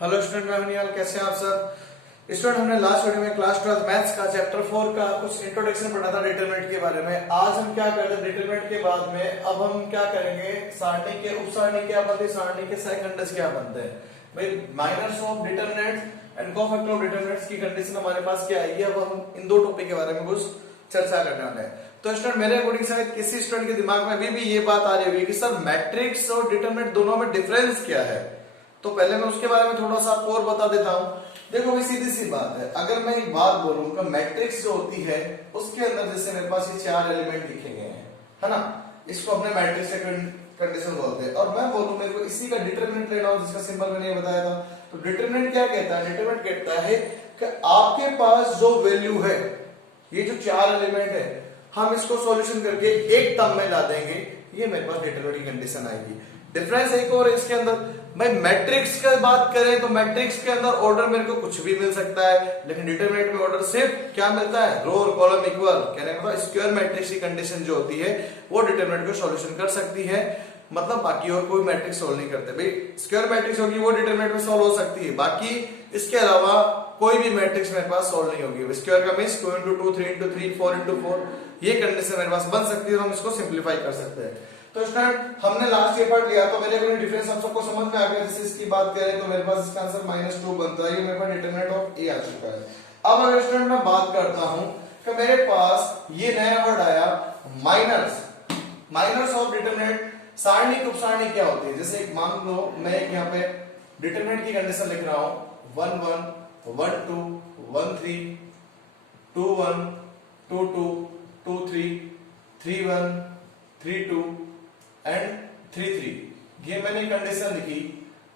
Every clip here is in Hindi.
हेलो स्टूडेंट, मैं हनीलाल। कैसे हैं आप सब? स्टूडेंट, हमने लास्ट वीडियो में क्लास 12 मैथ्स का चैप्टर 4 का कुछ इंट्रोडक्शन पढ़ा था डिटरमिनेंट के बारे में। आज हम क्या करते हैं, डिटरमिनेंट के बाद में अब हम क्या करेंगे, सारणी के उप सारणी क्या बनते हैं, सारणी के सेकंडस क्या बनते हैं। भाई minors of determinant and cofactor of determinants की कंडीशन हमारे पास क्या आएगी। अब हम इन दो टॉपिक के बारे में कुछ चर्चा करने वाले हैं। तो स्टूडेंट, मेरे अकॉर्डिंग शायद किसी स्टूडेंट के दिमाग में अभी भी ये बात आ रही होगी कि सर मैट्रिक्स और डिटरमिनेंट दोनों में डिफरेंस क्या है। तो पहले मैं उसके बारे में थोड़ा सा आपको और बता देता हूं। देखो भाई, सीधी सी बात है, अगर मैं एक बात बोलूं कि मैट्रिक्स जो होती है उसके अंदर जैसे मेरे पास ये चार एलिमेंट लिखे गए हैं, है ना, इसको अपने मैट्रिक्स से कंडीशन बोलते हैं। और मैं बोलूं मेरे को इसी का डिटरमिनेंट लेना हो, जिसका सिंबल मैंने ये बताया था। तो डिटरमिनेंट क्या कहता है? डिटरमिनेंट कहता है कि आपके पास जो वैल्यू है, ये जो चार एलिमेंट है, हम इसको सॉल्यूशन करके एक टर्म में ला देंगे, ये मेरे पास डिटरमिनेंट की कंडीशन आएगी। डिफरेंस एक और इसके अंदर, भाई मैट्रिक्स की बात करें तो मैट्रिक्स के अंदर ऑर्डर मेरे को कुछ भी मिल सकता है, लेकिन डिटरमिनेंट में ऑर्डर सिर्फ क्या मिलता है, रो और कॉलम इक्वल। कहने का मतलब स्क्वायर मैट्रिक्स की कंडीशन जो होती है वो डिटरमिनेंट को सॉल्यूशन कर सकती है, मतलब बाकी और कोई मैट्रिक्स सोल्व नहीं करते। भाई स्क्वायर मैट्रिक्स होगी वो डिटरमिनेंट में सोल्व हो सकती है, बाकी इसके अलावा कोई भी मैट्रिक्स मेरे पास सोल्व नहीं होगी। स्क्वायर का मींस 2 into 2 3 into 3 4 into 4, ये कंडीशन मेरे पास बन सकती है, तो हम इसको सिंप्लीफाई कर सकते हैं। तो स्टूडेंट, हमने लास्ट ईयर पार्ट लिया तो मेरे को डिफरेंस हम सबको समझ में आ गया। जैसे इसकी बात करें तो मेरे पास इसका आंसर -2 बनता है, ये मेरे पास डिटरमिनेंट ऑफ ए आ चुका है। अब अगर स्टूडेंट मैं बात करता हूं कि मेरे पास ये नया वर्ड आया माइनर्स, माइनर्स ऑफ डिटरमिनेंट। सारणी उप सारणी क्या होती है? जैसे मान लो मैं एक यहाँ पे डिटरमिनेंट की कंडीशन लिख रहा हूं, 1 1 1 2 1 3 2 1 2 2 2 3 3 1 3 2 एंड 3 3, ये मैंने कंडीशन लिखी।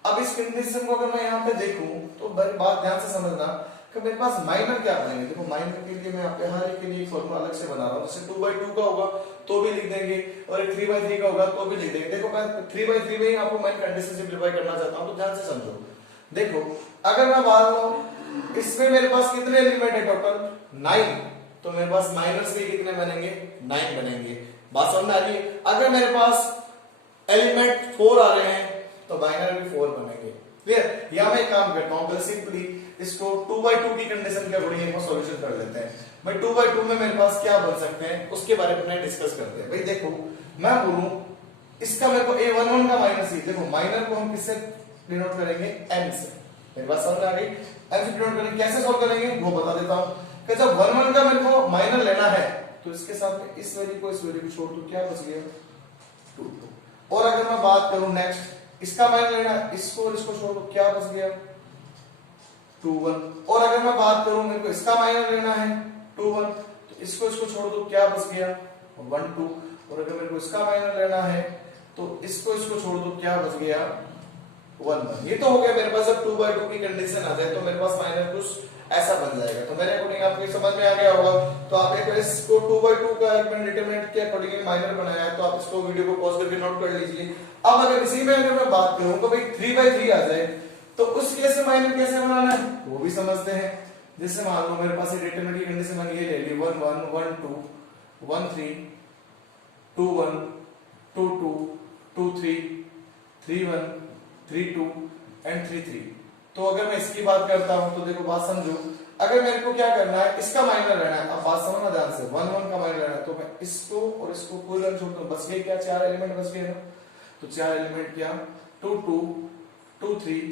अब इस कंडीशन को अगर मैं यहाँ पे देखूं तो बात ध्यान से समझना कि मेरे पास माइनर क्या बनेंगे। देखो माइनर के लिए मैं यहाँ पे हर एक के लिए एक फॉर्मूला अलग से बना रहा हूँ। जैसे 2/2 का होगा तो भी लिख देंगे, और 3/3 का होगा तो भी लिख देंगे। देखो मैं 3/3 में ही आपको मैं कंडीशन सिंप्लीफाई करना चाहता हूँ, तो ध्यान से समझो। देखो अगर मैं बात करूं इसमें मेरे पास कितने एलिमेंट है, टोटल 9, तो मेरे पास माइनर्स के कितने बनेंगे, 9 बनेंगे। बात समझ में आ रही है? अगर मेरे पास एलिमेंट 4 आ रहे हैं तो माइनर भी 4 बनेंगे। क्लियर? या मैं एक काम करता हूं, सिंपली इसको 2/2 की कंडीशन के अकॉर्डिंग सॉल्यूशन कर लेते हैं। भाई 2/2 में मेरे पास क्या बन सकते हैं उसके बारे में डिस्कस करते हैं। भाई देखो मैं बोलूं इसका मेरे को a11 का माइनस ही, देखो माइनर को हम किससे डिनोट करेंगे, m से। मेरे पास समझ आ गई? m से डिनोट करेंगे, कैसे सॉल्व करेंगे वो बता देता हूं। कि जब 1 का मेरे को माइनर लेना है तो इसके साथ में इस वैल्यू को इस वैल्यू को छोड़ दो, क्या बच गया 2 2। और अगर मैं बात करूं नेक्स्ट, इसका माइनर लेना है, इसको और इसको छोड़ दो, क्या बच गया 2 1। और अगर मैं बात करूं मेरे को इसका माइनर लेना है 2 1, तो इसको इसको छोड़ दो, क्या बच गया 1 2। और अगर मेरे को इसका माइनर लेना है तो इसको इसको छोड़ दो, क्या बच गया 1 1। ये तो हो गया मेरे पास। जब 2/2 की कंडीशन आ जाए तो मेरे पास माइनर कुछ ऐसा बन जाएगा। तो मेरे अकॉर्डिंग आपको समझ में आ गया होगा। तो आप एक इसको 2/2 का डिटरमिनेंट के अकॉर्डिंग माइनर बनाया है, तो आप इसको वीडियो को पॉज करके नोट कर लीजिए। अब अगर इसी में अगर मैं बात करूं तो भाई 3/3 आ जाए तो उस केस में माइनर कैसे बनाना है वो भी समझते हैं। जैसे मान लो मेरे पास ये डिटरमिनेंट की कंडीशन मैंने ये ले ली, 1 1 1 2 1 3 2 1 2 2 2 3 3 1 3 2 एंड 3 3। तो अगर मैं इसकी बात करता हूं तो देखो बात समझो, अगर मेरे को क्या करना है, इसका माइनर लेना है। अब बात समझना ध्यान से, 1 1 का माइनर लेना है तो मैं इसको और इसको कोई रंग छोड़ता हूं, बच गए क्या, 4 एलिमेंट बच गए ना। तो 4 एलिमेंट क्या, 2 2 2 3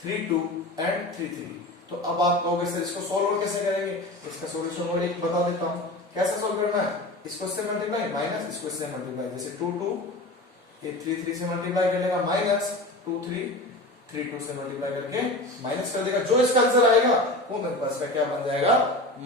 3 2 एंड 3 3। तो अब आप कहोगे सर इसको सॉल्व कैसे करेंगे, इसका सॉल्यूशन और एक बता देता हूं। कैसे सॉल्व करना है, इसको इससे मल्टीप्लाई माइनस इसको इससे मल्टीप्लाई। जैसे 2 2 ये 3 3 से मल्टीप्लाई करेगा, माइनस 2 3 3 2 से मल्टीप्लाई करके माइनस कर देगा। जो इसका आंसर आएगा वो मेरे पास का क्या बन जाएगा,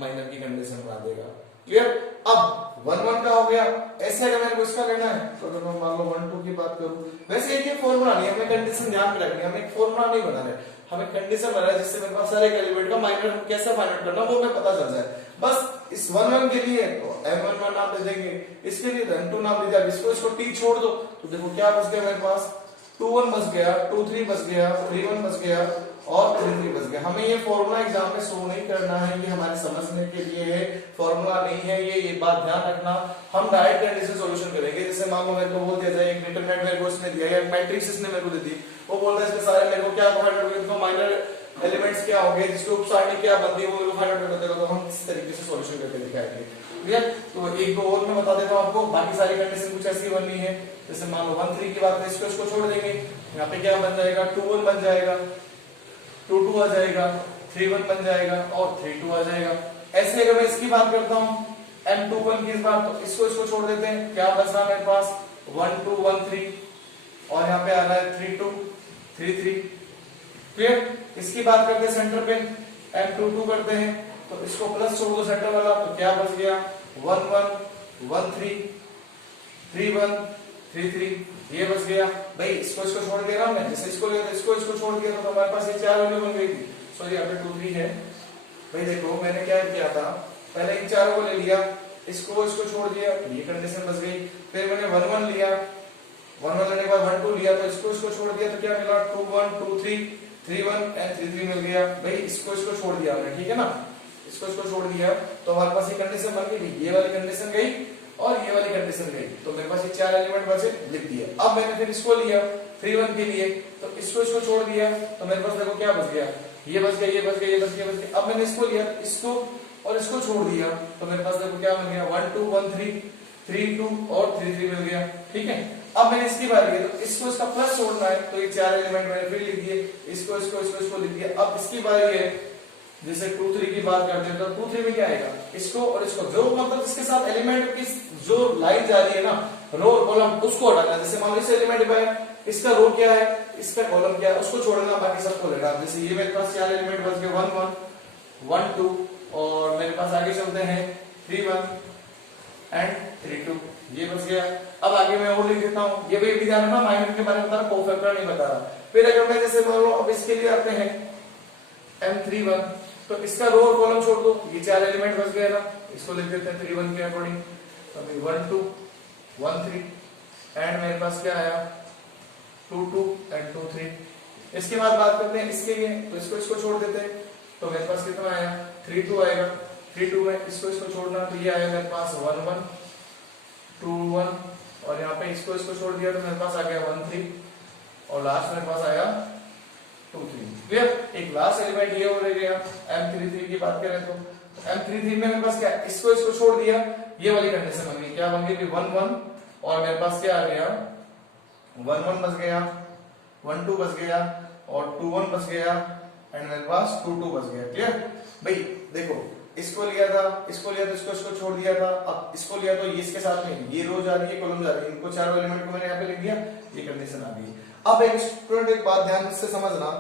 माइनर की कंडीशन बना देगा। क्लियर? अब 1 1 का हो गया। ऐसे अगर मेरे को इसका लेना है तो अगर मैं मान लो 1 2 की बात करूं, वैसे एक फॉर्मूला नहीं, हमें कंडीशन ध्यान में रखनी है। हमें एक फॉर्मूला नहीं बना रहे, हमें कंडीशन बना है जिससे मेरे पास सारे एलिमेंट का माइनर हम कैसे फाइंड आउट करना वो हमें पता चल जाए। बस इस 1 1 के लिए तो m1 नाम दे देंगे, इसके लिए m2 नाम दे दिया। इसको इसको t छोड़ दो तो देखो क्या बच गया मेरे पास, 2 1 बच गया, 2 3 बच गया, 3 1 बच गया, और 3 3 बच गया। हमें ये फॉर्मूला एग्जाम में शो नहीं करना है, ये हमारे समझने के लिए है, फॉर्मूला नहीं है ये बात ध्यान रखना। हम डायरेक्ट कंडीशन सॉल्यूशन करेंगे। जैसे मान लो मेरे को बोल दिया जाए एक डिटरमिनेंट मेरे को इसने दिया या मैट्रिक्स इसने मेरे को दे दी, वो बोलता है इसके सारे मेरे को क्या फाइंड आउट करना, माइनर एलिमेंट्स क्या होंगे, जिसके उप सारणी क्या बनती है वो मेरे को फाइंड आउट कर देगा। तो हम इस तरीके से सॉल्यूशन करके दिखाएंगे। क्लियर? तो एक दो और मैं बता देता हूं आपको, बाकी सारी कंडीशन कुछ ऐसी बननी है। जैसे मान लो 1 3 की बात है, इसको छोड़ देंगे, यहाँ पे क्या बन जाएगा 2 1 बन जाएगा, 2 2 आ जाएगा, 3 1 बन जाएगा और 3 2 आ जाएगा। ऐसे अगर मैं इसकी बात करता हूं M21 की इस बार, तो इसको छोड़ देते हैं, क्या बच रहा मेरे पास 1 2 1 3 और यहाँ पे आ रहा है 3 2 3 3। क्लियर? इसकी बात करते हैं सेंटर पे, M22 करते हैं, तो इसको प्लस छोड़ दो सेंटर वाला, तो क्या बच गया 1 1 1 3 3 1 3 3, ये बच गया। भाई इसको छोड़ दिया ना हमने, जैसे इसको लिया था इसको छोड़ दिया तो हमारे पास ये 4 वैल्यू बन गई थी। सॉरी यहाँ पे 2 3 है। भाई देखो मैंने क्या किया था, पहले इन चारों को ले लिया, इसको छोड़ दिया, ये कंडीशन बच गई। फिर मैंने 1 1 लिया, 1 1 लेने के बाद 1 2 लिया, तो इसको छोड़ दिया तो क्या मिला 2 1 2 3 3 1 एंड 3 3 मिल गया। भाई इसको छोड़ दिया हमने, ठीक है ना, इसको छोड़ दिया तो हमारे पास ये कंडीशन बन गई, ये वाली कंडीशन गई और ये वाली कंडीशन गई, तो मेरे पास ये 4 एलिमेंट बचे, लिख दिया। अब मैंने फिर इसको लिया 3 1 के लिए, तो इसको छोड़ दिया तो मेरे पास देखो क्या बच गया, ये बच गया, ये बच गया, ये बच गया, बच गया। अब मैंने इसको लिया, इसको और इसको छोड़ दिया तो मेरे पास देखो क्या बन गया 1 2 1 3 3 2 और 3 3 मिल गया। ठीक है, अब मैंने इसकी बारी है, तो इसको इसका प्लस छोड़ना है, तो ये 4 एलिमेंट मैंने फिर लिख दिए, इसको लिख दिया। अब इसकी बारी है, जैसे 2 3 की बात करते हैं तो 2 3 में क्या आएगा, इसको और इसको, जो मतलब इसके साथ एलिमेंट की जो लाइन जा रही है ना, रो और कॉलम, उसको हटाना। जैसे मान लो इस एलिमेंट में इसका रो क्या है, इसका कॉलम क्या है, उसको छोड़ना, बाकी सबको लेना। जैसे ये मेरे पास 4 एलिमेंट बच गए 1 1 1 2 और मेरे पास आगे चलते हैं 3 1 एंड 3 2, ये बच गया। अब आगे मैं और लिख देता हूं, ये भी ध्यान रखना माइनर के बारे में बता रहा, कोफैक्टर नहीं बता रहा। फिर अगर मैं जैसे मान लो अब इसके लिए आते हैं M31, तो इसका रो और कॉलम छोड़ दो, ये 4 एलिमेंट बच गए ना, इसको लिख देते हैं 3 1 के अकॉर्डिंग। अभी 1 2 1 3 एंड मेरे पास क्या आया 2 2 एंड 2 3। इसके बाद बात करते हैं इसके लिए, तो इसको छोड़ देते हैं, तो मेरे पास कितना आया 3 2 आएगा। 3 2 में इसको छोड़ना, तो ये आया मेरे पास 1 1 2 1 और यहाँ पे इसको छोड़ दिया तो मेरे पास आ गया 1 3 और लास्ट मेरे पास आया 2 3। क्लियर? एक लास्ट एलिमेंट ये हो गया। M33 की बात करें तो M33 में मेरे पास क्या, इसको छोड़ दिया, ये वाली कंडीशन बन गई, क्या बन गई 1 1 और मेरे पास क्या आ गया 1 1 बच गया, 1 2 बच गया और 2 1 बच गया एंड मेरे पास 2 2 बच गया। क्लियर? भाई देखो इसको लिया था, तो इसको छोड़ दिया था, अब इसको लिया तो ये इसके साथ में ये रो जा रही है, कॉलम जा रही है, इनको चारों एलिमेंट को मैंने यहाँ पे लिख दिया, ये कंडीशन आ गई। अब एक स्टूडेंट एक बात ध्यान से समझना,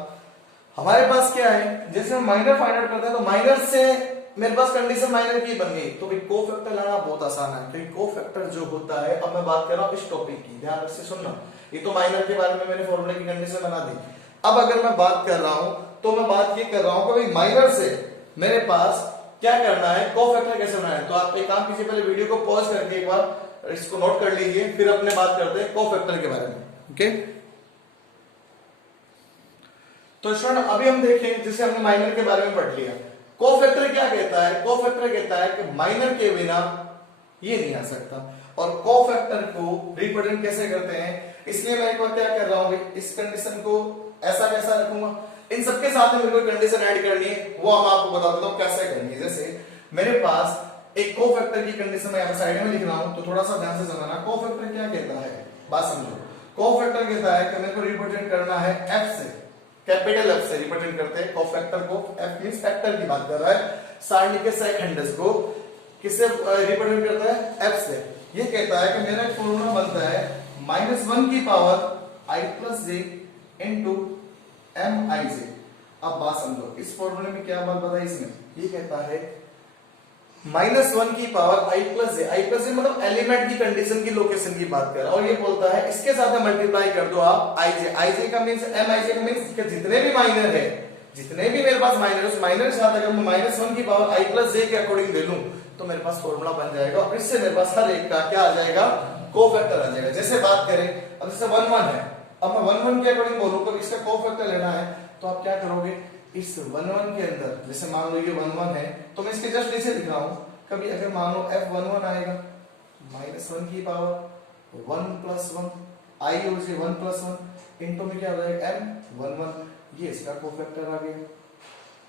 हमारे पास क्या है, जैसे हम माइनर फाइंड आउट करते हैं तो माइनर से मेरे पास कंडीशन माइनर की बन गई, तो भाई कोफैक्टर लाना बहुत आसान है, क्योंकि कोफैक्टर जो होता है, अब मैं बात कर रहा हूं इस टॉपिक की, ध्यान से सुनना। ये तो माइनर के बारे में मैंने फॉर्मूले की कंडीशन बना दी। अब अगर मैं बात कर रहा हूं तो मैं बात ये कर रहा हूं कि भाई माइनर से मेरे पास क्या करना है, कोफैक्टर कैसे बनाना है। तो आप एक काम कीजिए, पहले वीडियो को पॉज करके एक बार इसको नोट कर लीजिए, फिर अपने बात करते हैं कोफैक्टर के बारे में। ओके, तो स्टूडेंट अभी हम देखें, जैसे हमने माइनर के बारे में पढ़ लिया, कोफैक्टर क्या कहता है, कोफैक्टर कहता है कि माइनर के बिना ये नहीं आ सकता, और कोफैक्टर को रिप्रेजेंट कैसे करते हैं, इसलिए मैं एक बार क्या कर रहा हूं, इस कंडीशन को ऐसा कैसा रखूंगा, इन सबके साथ में मेरे को कंडीशन ऐड करनी है, वो हम आपको बता देता हूं कैसे करनी है। जैसे मेरे पास एक कोफैक्टर की कंडीशन मैं यहां साइड में लिख रहा हूं, तो थोड़ा सा ध्यान से समझना, कोफैक्टर क्या कहता है, बात समझो। कोफैक्टर कहता है कि मेरे को रिप्रेजेंट करना है F से, कैपिटल F से रिप्रेजेंट करते हैं कोफैक्टर को, F मींस फैक्टर की बात कर रहा है, सारणी के सेकंड्स को किससे रिप्रेजेंट करता है, F से। ये कहता है कि मेरा फॉर्मूला बनता है -1 की power I plus J into MIJ। अब बात समझो, इस फॉर्मूले में क्या बात बताई इसमें, ये कहता है -1 की पावर I प्लस जे मतलब एलिमेंट की कंडीशन की लोकेशन की बात कर रहा है, और ये बोलता है इसके साथ मल्टीप्लाई कर दो आप IJ का मींस MIJ का मींस जितने भी माइनर है, जितने भी मेरे पास माइनर, उस माइनर के साथ अगर मैं -1 की पावर I प्लस जे के अकॉर्डिंग ले लूं तो मेरे पास फॉर्मूला बन जाएगा, और इससे मेरे पास हर एक का क्या आ जाएगा, कोफैक्टर आ जाएगा। जैसे बात करें, अब जैसे 1 1 है, अब मैं 1 1 के अकॉर्डिंग बोलूं तो इसका कोफैक्टर लेना है तो आप क्या करोगे, इस 1 1 के अंदर जैसे मान लो ये 1 1 है तो मैं इसके जस्ट नीचे लिख रहा हूं, कभी अगर मान लो f11 आएगा -1 की पावर 1 + 1 आई और से 1 + 1 इनटू में क्या हो जाएगा m11, ये इसका कोफैक्टर आ गया।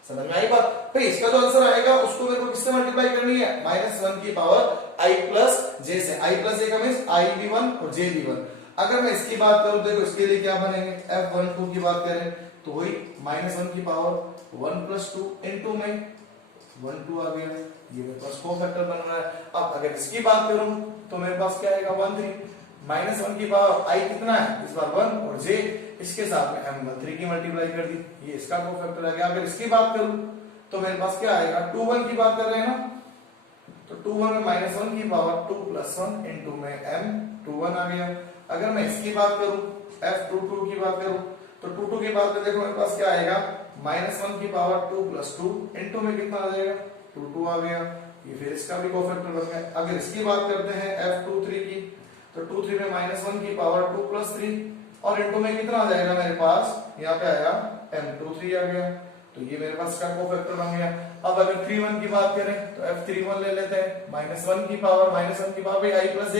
समझ में आई बात? भाई इसका जो आंसर आएगा उसको मेरे को किससे मल्टीप्लाई करनी है, -1 की पावर i + j से। i + j का मींस i भी 1 और j भी 1। अगर मैं इसकी बात करूं देखो इसके लिए क्या बनेंगे, f12 की बात करें तो वही -1 की पावर 1 + 2 इनटू में 1 2 आ गया, ये मेरे पास कोफैक्टर बन रहा है। अब अगर इसकी बात करूं तो मेरे पास क्या आएगा 1 3, -1 की पावर i कितना है इस बार 1 और j इसके साथ में m13 की मल्टीप्लाई कर दी, ये इसका कोफैक्टर आ गया। अगर इसकी बात करूं तो मेरे पास क्या आएगा 2 1 की बात कर रहे हैं ना, तो 2 1 में -1 की पावर 2 + 1 इनटू में m21 आ गया। अगर मैं इसकी बात करूं f22 की बात करूं तो 22 की बात में देखो मेरे पास क्या आएगा -1 की पावर 2 + 2 इनटू में कितना आ जाएगा 22 आ गया, ये फिर इसका भी कोफैक्टर बन गया। अगर इसकी बात करते हैं f23 की तो 23 में -1 की पावर 2 + 3 और इनटू में कितना आ जाएगा मेरे पास, यहाँ पे आया m23 आ गया, तो ये मेरे पास का कोफैक्टर बन गया। अब अगर 31 की बात करें तो f31 ले लेते हैं, -1 की पावर भाई i + j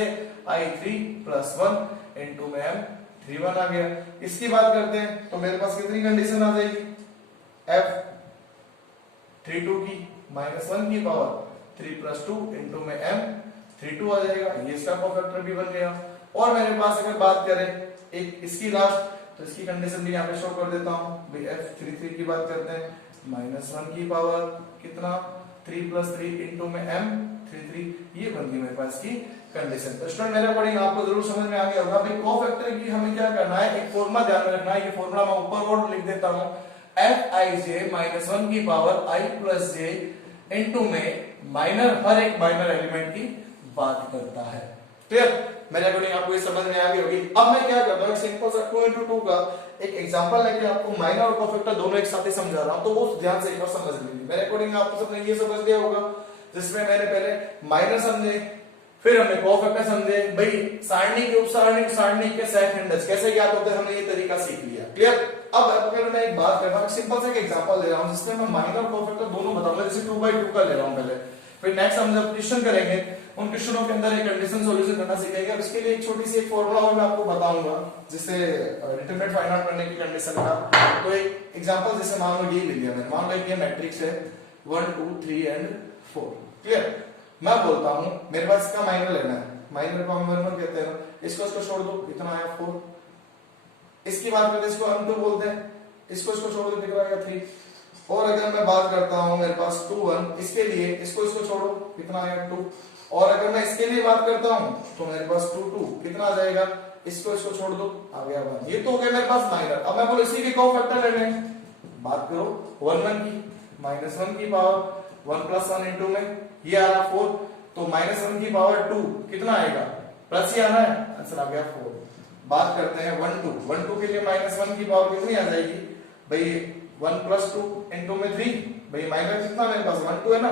i3 + 1 इनटू में m31 आ गया। इसकी बात करते हैं तो मेरे पास कितनी कंडीशन आ जाएगी, f32 की -1 की पावर 3 + 2 इनटू में m32 आ जाएगा, ये इसका कोफैक्टर भी बन गया। और मेरे पास अगर बात करें एक इसकी लास्ट तो इसकी कंडीशन भी यहाँ पे शो कर देता हूँ भाई f33 की बात करते हैं, -1 की पावर कितना 3 + 3 इनटू में m33, ये बन गई मेरे पास की कंडीशन। तो स्टूडेंट मेरे अकॉर्डिंग आपको जरूर समझ में आ गया होगा भाई कोफैक्टर की हमें क्या करना है, एक फॉर्मूला ध्यान में रखना है, ये फॉर्मूला मैं ऊपर और लिख देता हूँ, fij -1 की पावर i + j इनटू में हर एक माइनर एलिमेंट की बात करता है। क्लियर? मेरे अकॉर्डिंग आपको ये समझ में आ गई होगी। अब मैं क्या करता हूँ सिंपल सा 2 × 2 का एक एग्जांपल लेके आपको माइनर और कोफैक्टर दोनों एक साथ ही समझा रहा हूँ, तो वो ध्यान से एक बार समझ लीजिए। मेरे अकॉर्डिंग आपको सबने ये समझ लिया होगा जिसमें मैंने पहले माइनर समझे, फिर हमने कोफैक्टर समझे, भाई सारणी के उपसारणी सारणी के सेट इंडेक्स कैसे ज्ञात होते हैं हमने ये तरीका सीख लिया। क्लियर? अब अगर मैं एक बात करता हूँ सिंपल से एक एग्जांपल ले रहा हूँ जिसमें मैं माइनर और कोफैक्टर दोनों बताऊंगा, जैसे 2/2 का ले रहा हूँ पहले, फिर नेक्स्ट हम जब क्वेश्चन करेंगे उन क्वेश्चनों के अंदर एक कंडीशन सॉल्यूशन करना सीखेंगे। अब इसके लिए एक छोटी सी एक फॉर्मूला और मैं आपको बताऊंगा जिससे डिटरमिनेंट फाइंड आउट करने की कंडीशन का। तो एक एग्जांपल जैसे मान लो ये ले लिया मैंने, मान लो ये मैट्रिक्स है 1 2 3 और 4। क्लियर? मैं बोलता हूं मेरे पास इसका माइनर लेना है, माइनर को हम 1 1 कहते हैं, इसको छोड़ दो कितना आया 4। इसकी बात करते इसको हम 2 बोलते हैं, इसको छोड़ दो कितना आया 3। और अगर मैं बात करता हूं मेरे पास 2 1, इसके लिए इसको छोड़ो कितना आया 2। और अगर मैं इसके लिए बात करता हूं तो मेरे पास 2 2 कितना आ जाएगा, इसको छोड़ दो आ गया 1। ये तो हो गया मेरे पास माइनर। अब मैं बोलो इसी के कोफैक्टर लेने हैं, बात करो 1 1 की -1 की पावर 1 + 1 इनटू में ये आ रहा 4, तो -1 की पावर 2 कितना आएगा प्लस ही आना है, आंसर आ गया 4। बात करते हैं 1 2 के लिए -1 की पावर कितनी आ जाएगी भाई 1 + 2 इनटू में 3, भाई माइनस कितना मेरे पास 1 2 है ना,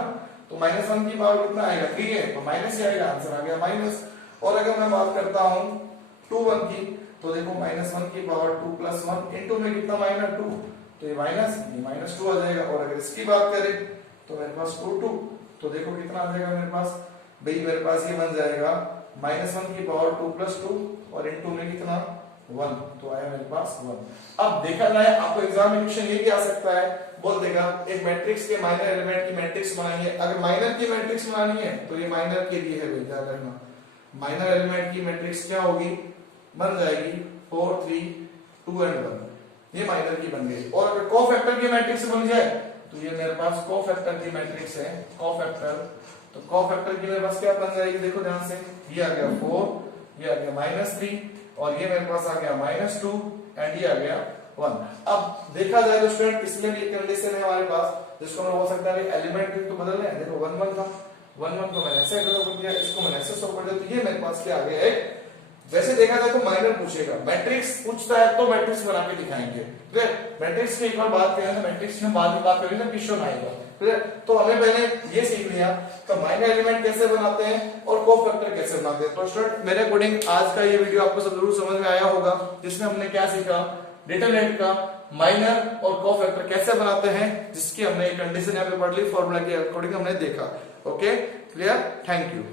तो -1 की पावर कितना आएगा 3 है, तो माइनस ही आएगा, आंसर आ गया माइनस। और अगर मैं बात करता हूं 2 1 की तो देखो -1 की पावर 2 + 1 इनटू में कितना -2, तो ये -2 आ जाएगा। और अगर इसकी बात करें तो मेरे पास 2 2, तो देखो कितना आ जाएगा मेरे पास भाई, मेरे पास ये बन जाएगा -1 की पावर 2 + 2 और इनटू में कितना 1, तो आया मेरे पास 1। अब देखा जाए आपको एग्जाम में क्वेश्चन ये भी आ सकता है, बोल देगा एक मैट्रिक्स के माइनर एलिमेंट की मैट्रिक्स बनानी है। अगर माइनर की मैट्रिक्स बनानी है तो ये माइनर के लिए है, ध्यान रखना माइनर एलिमेंट की मैट्रिक्स क्या होगी, बन जाएगी 4 3 2 और 1, ये माइनर की बन गई। और अगर कोफैक्टर की मैट्रिक्स बन जाए तो ये मेरे पास कोफैक्टर की मैट्रिक्स है, कोफैक्टर, तो कोफैक्टर की मेरे पास क्या बन जाएगी, देखो ध्यान से, ये आ गया 4, ये आ गया -3 और ये मेरे पास आ गया -2 एंड ये आ गया 1। अब देखा जाए तो स्टूडेंट इसमें भी एक कंडीशन है हमारे पास जिसको मैं बोल सकता है एलिमेंट तो बदल रहे हैं। देखो 1 1 था, 1 1 को मैंने ऐसे ड्रॉ कर दिया, इसको मैंने ऐसे सॉल्व कर दिया, तो ये मेरे पास क्या आ गया एक वैसे देखा जाए तो माइनर पूछेगा, मैट्रिक्स पूछता है तो मैट्रिक्स बना के दिखाएंगे। क्लियर? मैट्रिक्स की एक बार बात करें तो मैट्रिक्स में बाद में बात करेंगे, क्वेश्चन आएगा। क्लियर? तो हमें पहले ये सीख लिया तो माइनर एलिमेंट कैसे बनाते हैं और कोफैक्टर कैसे बनाते हैं। तो स्टूडेंट मेरे अकॉर्डिंग आज का ये वीडियो आपको सब जरूर समझ में आया होगा, जिसमें हमने क्या सीखा, डिटरमिनेंट का माइनर और कोफैक्टर कैसे बनाते हैं, जिसकी हमने कंडीशन यहाँ पे पढ़ ली, फॉर्मूला के अकॉर्डिंग हमने देखा। Okay clear? Thank you.